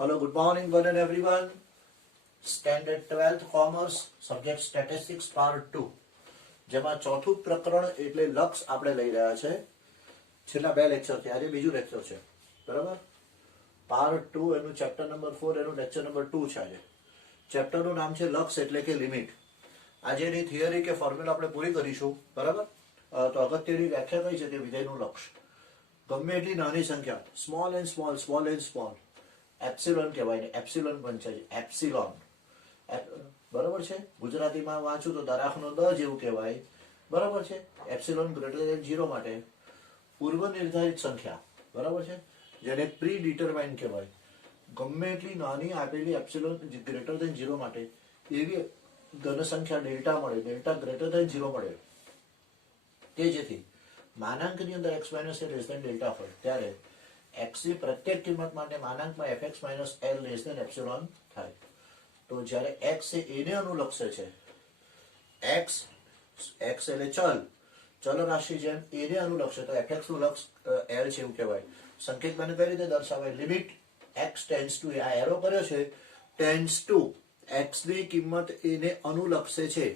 Hello, good morning, one and everyone. Standard 12th Commerce, subject Statistics Part 2. જેમાં ચોથું પ્રકરણ એટલે લક્ષ આપણે લઈ રહ્યા છે. છેલ્લા બે લેક્ચર છે, આજે બીજું લેક્ચર છે, બરાબર. પાર્ટ 2 એનું ચેપ્ટર નંબર 4 એનું લેક્ચર નંબર 2 છે. આજે ચેપ્ટરનું નામ છે લક્ષ એટલે કે લિમિટ. આજે એની થિયરી કે ફોર્મ્યુલા આપણે પૂરી કરીશું, બરાબર. તો અગત્યની વ્યાખ્યા કઈ છે કે વિધેયનું લક્ષ ગમે એટલી નાની સંખ્યા સ્મોલ એન્ડ સ્મોલ એપ્સિલોન કહેવાય ને, એપ્સિલોન પણ છે, એપ્સિલોન બરાબર છે. ગુજરાતીમાં વાંચું તો દરાખનો દ જેવું કહેવાય, બરાબર છે. એપ્સિલોન ગ્રેટર દેન 0 માટે પૂર્વ નિર્ધારિત સંખ્યા, બરાબર છે, જેને પ્રી ડિટરમાઇન કહેવાય. ગમે એટલી નાની આપેલી એપ્સિલોન ગ્રેટર દેન 0 માટે એવી ધન સંખ્યા ડેલ્ટા મળે, ડેલ્ટા ગ્રેટર દેન 0 મળે, કે જેથી માનાંકની અંદર x minus A less than delta હોય ત્યારે x ની પ્રત્યેક કિંમત માટે માનાંકમાં fx minus l less than epsilon થાય. તો જ્યારે x એ a ને અનુલક્ષે છે, x એટલે ચલ રાશિ જેમ a ને અનુલક્ષે તો fx નું લક્ષ l છે એવું કહેવાય. સંકેત મને કઈ રીતે દર્શાવાય? Limit x tends to a, આ એરો કર્યો છે, ટેન્ડ્સ ટુ x ની કિંમત a ને અનુલક્ષે છે.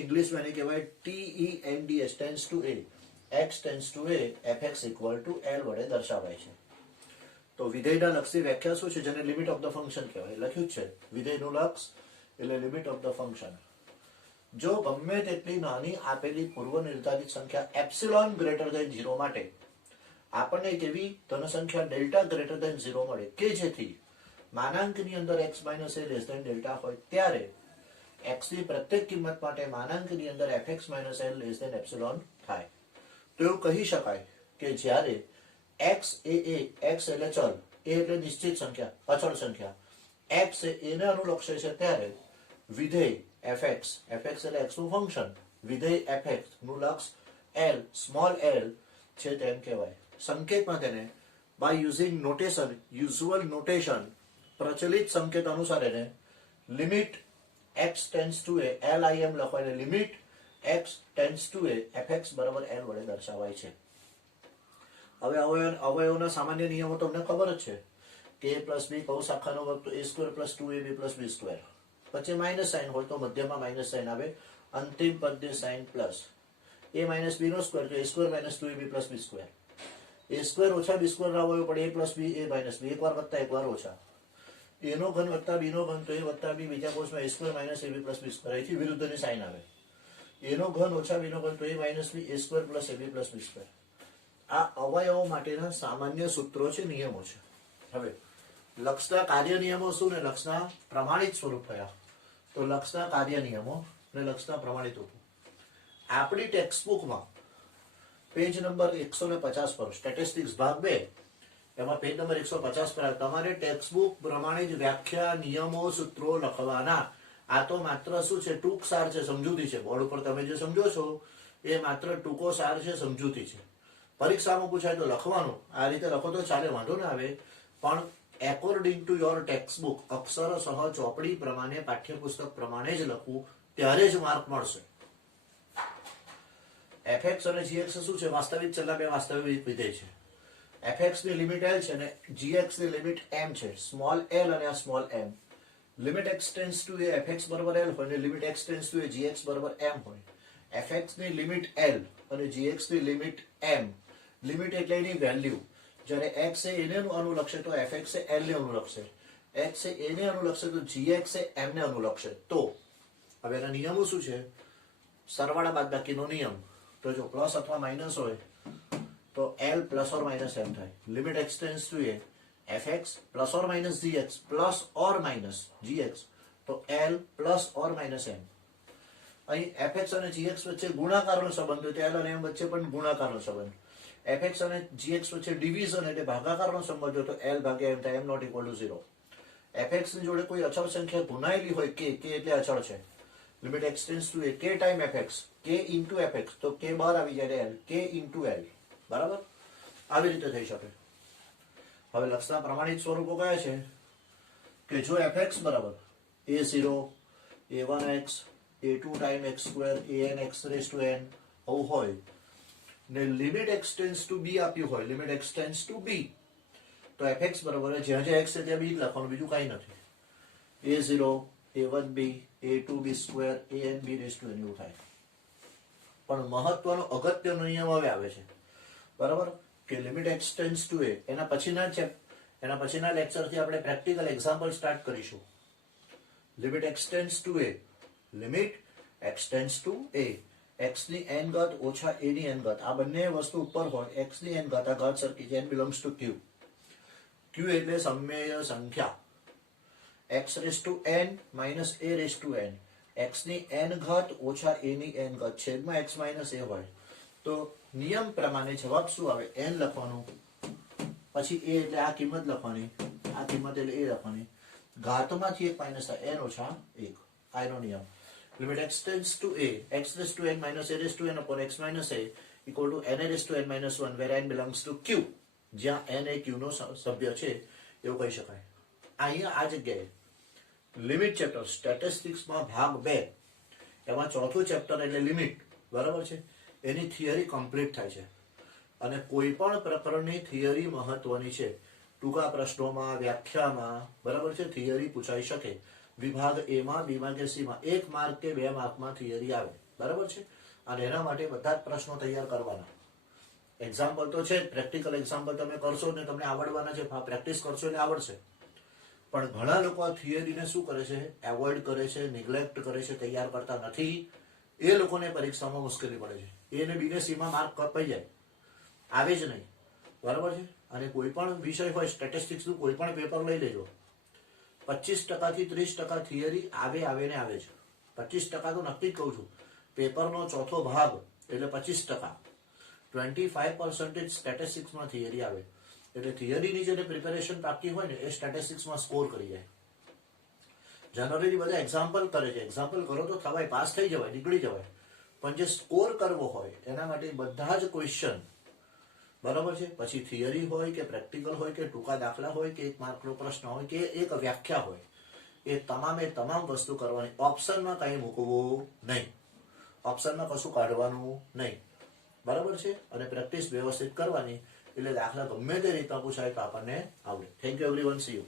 ઇંગ્લિશમાં એને કહેવાય TENDS, tends to a. x tends to a, fx equal to l વડે દર્શાવાય છે. તો વિધેયના લક્ષની વ્યાખ્યા શું છે? જેને લિમિટ ઓફ ધ ફંક્શન કહેવાય. લખ્યું છે વિધેયનું લક્ષ એટલે લિમિટ ઓફ ધ ફંક્શન. જો ગમે તેટલી નાની આપેલી પૂર્વ નિર્ધારિત સંખ્યા એપ્સિલોન ગ્રેટર દેન 0 માટે આપણને એક એવી ધન સંખ્યા ડેલ્ટા ગ્રેટર દેન 0 મળે કે જેથી માનાંકની અંદર x minus A less than delta હોય ત્યારે x ની પ્રત્યેક કિંમત માટે માનાંકની અંદર fx minus l less than epsilon થાય. તો એવું કહી શકાય કે જ્યારે x એટલે ચલ, a એટલે નિશ્ચિત સંખ્યા, અચળ સંખ્યા, x એ ને અનુલક્ષે છે ત્યારે વિધેય fx એટલે x નું ફંક્શન, વિધેય fx નું લક્ષ l, સ્મોલ l છે તેમ કહેવાય. સંકેતમાં તેને by using notation, usual notation, પ્રચલિત સંકેત અનુસાર એને limit x tends to a, lim લખવાય, limit x tends to a, fx બરાબર l વડે દર્શાવાય છે. હવે અવયવોના સામાન્ય નિયમો તમને ખબર જ છે કે a પ્લસ બી કૌંસ આખાનો વર્ગ તો a square plus 2ab plus B square, પછી માઇનસ સાઇન હોય તો મધ્યમાં માઇનસ સાઇન આવે, અંતિમ પદને sign plus a minus B નો સ્ક્વેર તો a square minus 2ab plus B square. a square ઓછા બી સ્ક્વેર ના હોય પણ a plus B a minus B, એકવાર વત્તા એકવાર ઓછા, a નો ઘન વત્તા બી નો ઘન તો a વત્તા બી, બીજા કોષમાં a square minus ab plus B square, અહીંથી વિરુદ્ધની સાઇન આવે. a નો ઘન ઓછા બી નો ઘન તો a minus B a square plus ab plus B square. આ અવયવો માટેના સામાન્ય સૂત્રો છે, નિયમો છે. હવે લક્ષના કાર્ય નિયમો શું ને લક્ષના પ્રમાણિત સ્વરૂપ કયા? તો લક્ષના કાર્ય નિયમો અને લક્ષના પ્રમાણિત રૂપો આપણી ટેક્સ્ટબુકમાં પેજ નંબર 150 પર સ્ટેટિસ્ટિક્સ ભાગ 2 એમાં પેજ નંબર 150 પર તમારે ટેક્સ્ટબુક પ્રમાણે જ વ્યાખ્યા, નિયમો, સૂત્રો લખવાના. આ તો માત્ર શું છે? ટૂંક સાર છે, સમજૂતી છે. બોર્ડ ઉપર તમે જે સમજો છો એ માત્ર ટૂંકો સાર છે, સમજૂતી છે. પરીક્ષામાં પૂછાય તો લખવાનું, આ રીતે લખો તો ચાલે, વાંધો ના આવે, પણ એકોર્ડિંગ ટુ યોર ટેક્સ્ટબુક, અક્ષરશઃ ચોપડી પ્રમાણે, પાઠ્યપુસ્તક પ્રમાણે જ લખવું, ત્યારે જ માર્ક મળશે. fx અને gx શું છે? વાસ્તવિક ચલના બે વાસ્તવિક વિધેય છે. fx ની લિમિટ l છે અને gx ની લિમિટ m છે, સ્મોલ l અને આ small m. Limit x tends to a fx બરાબર l હોય અને limit x tends to a gx બરાબર m હોય. fx ની લિમિટ l અને gx ની લિમિટ m. લિમિટ એટલે એની વેલ્યુ. જ્યારે x એ a ને અનુલક્ષે તો fx એ l ને અનુલક્ષે, x એ a ને અનુલક્ષે તો gx એ m ને અનુલક્ષે. તો હવે એના નિયમો શું છે? સરવાળા બાદબાકીનો નિયમ. તો જો પ્લસ અથવા માઇનસ હોય તો l plus or minus m થાય. Limit x tends to a fx plus or minus gx plus or minus gx તો l plus or minus m. અહીં fx અને gx વચ્ચે ગુણાકારનો સંબંધ હોય તો l અને m વચ્ચે પણ ગુણાકારનો સંબંધ. fx અને gx વચ્ચે ડિવિઝન એટલે ભાગાકારનો સંબંધ હોય તો l ભાગ્યા m થાય, m not equal to 0. fx ની જોડે કોઈ અચળ સંખ્યા ગુણાયેલી હોય, k એટલે અચળ છે, limit x tends to a k time fx, k into fx તો k બહાર આવી જાય l, k ઇન્ટુ l, બરાબર. આવી રીતે થઈ શકે. હવે લક્ષના પ્રમાણિત સ્વરૂપો કયા છે? કે જો fx બરાબર a0, a1x, a2 time x square, an x raise to n આવું હોય ને limit x tends to b આપ્યું હોય, limit x tends to b તો fx બરાબર જ્યાં જ્યાં x છે ત્યાં b જ લખવાનું, બીજું કાંઈ નથી. a0 a1b a2b square anb raise to n એવું થાય. પણ મહત્વનો અગત્યનો નિયમ હવે આવે છે, બરાબર, કે limit x tends to a. એના પછીના લેક્ચરથી આપણે પ્રેક્ટિકલ એક્ઝામ્પલ સ્ટાર્ટ કરીશું. Limit x tends to a, limit x tends to a, x ની n ઘાત ઓછા a ની n ઘાત, આ બંને વસ્તુ ઉપર હોય, x ની n ઘાત, આ ઘાત સરખી છે, n belongs to q. q એટલે સમમેય સંખ્યા, x raise to n minus a raise to n, x ની n ઘાત ઓછા a ની n ઘાત, છેદમાં x માઇનસ a હોય. તો નિયમ પ્રમાણે જવાબ શું આવે? n લખવાનું, પછી a એટલે આ કિંમત લખવાની, આ કિંમત એટલે a લખવાની, ઘાતમાંથી એક માઇનસ થાય, n ઓછા 1. આ એનો નિયમ. Limit x tends to a, x raise to n minus a raise to n upon x minus a equal to n raise to n minus 1 where n belongs to q. જ્યાં n એ q નો સભ્ય છે એવું કહી શકાય. અહીંયા આ જગ્યાએ લિમિટ ચેપ્ટર સ્ટેટિસ્ટિક્સમાં ભાગ 2, એમાં ચોથું ચેપ્ટર એટલે લિમિટ, બરાબર છે, એની થિયરી કમ્પ્લીટ થાય છે. અને કોઈ પણ પ્રકરણની થિયરી મહત્વની છે. ટૂંકા પ્રશ્નોમાં, વ્યાખ્યામાં, બરાબર છે, થિયરી પૂછાઈ શકે. વિભાગ એ માં, બી માં કે સી માં 1 માર્ક કે 2 માર્કમાં થિયરી આવે, બરાબર છે. અને એના માટે બધા જ પ્રશ્નો તૈયાર કરવાના. એક્ઝામ્પલ તો છે, પ્રેક્ટિકલ એક્ઝામ્પલ તમે કરશો ને તમને આવડવાના છે, પ્રેક્ટિસ કરશો એટલે આવડશે. પણ ઘણા લોકો આ થિયરીને શું કરે છે? એવોઇડ કરે છે, નિગ્લેક્ટ કરે છે, તૈયાર કરતા નથી. એ લોકોને પરીક્ષામાં મુશ્કેલી પડે છે. એ ને બી ને સી માં માર્ક કપાઈ જાય, આવે જ નહીં, બરાબર છે. અને કોઈ પણ વિષય હોય, સ્ટેટિસ્ટિક્સનું કોઈ પણ પેપર લઈ લેજો, 25% થી 30% થિયરી આવે ને આવે છે. 25% તો નક્કી જ કહું છું. પેપરનો ચોથો ભાગ એટલે 25%, 25% સ્ટેટિસ્ટિક્સમાં થિયરી આવે. એટલે થિયરીની જે પ્રિપેરેશન બાકી હોય ને એ સ્ટેટિસ્ટિક્સમાં સ્કોર કરી જાય. જનરલી બધા એક્ઝામ્પલ કરે છે, એક્ઝામ્પલ કરો તો થવાય, પાસ થઈ જવાય, નીકળી જવાય. પણ જે સ્કોર કરવો હોય એના માટે બધા જ ક્વેશ્ચન, બરાબર છે. પછી થિયરી હોય કે પ્રેક્ટિકલ હોય કે ટૂંકા દાખલા હોય કે 1 માર્કનો પ્રશ્ન હોય કે એક વ્યાખ્યા હોય, એ તમામ વસ્તુ કરવાની. ઓપ્શનમાં કંઈ મૂકવું નહીં, ઓપ્શનમાં કશું કાઢવાનું નહીં, બરાબર છે. અને પ્રેક્ટિસ વ્યવસ્થિત કરવાની, એટલે દાખલા ગમે તે રીતના પૂછાય તો આપણને આવડે. Thank you everyone, C you.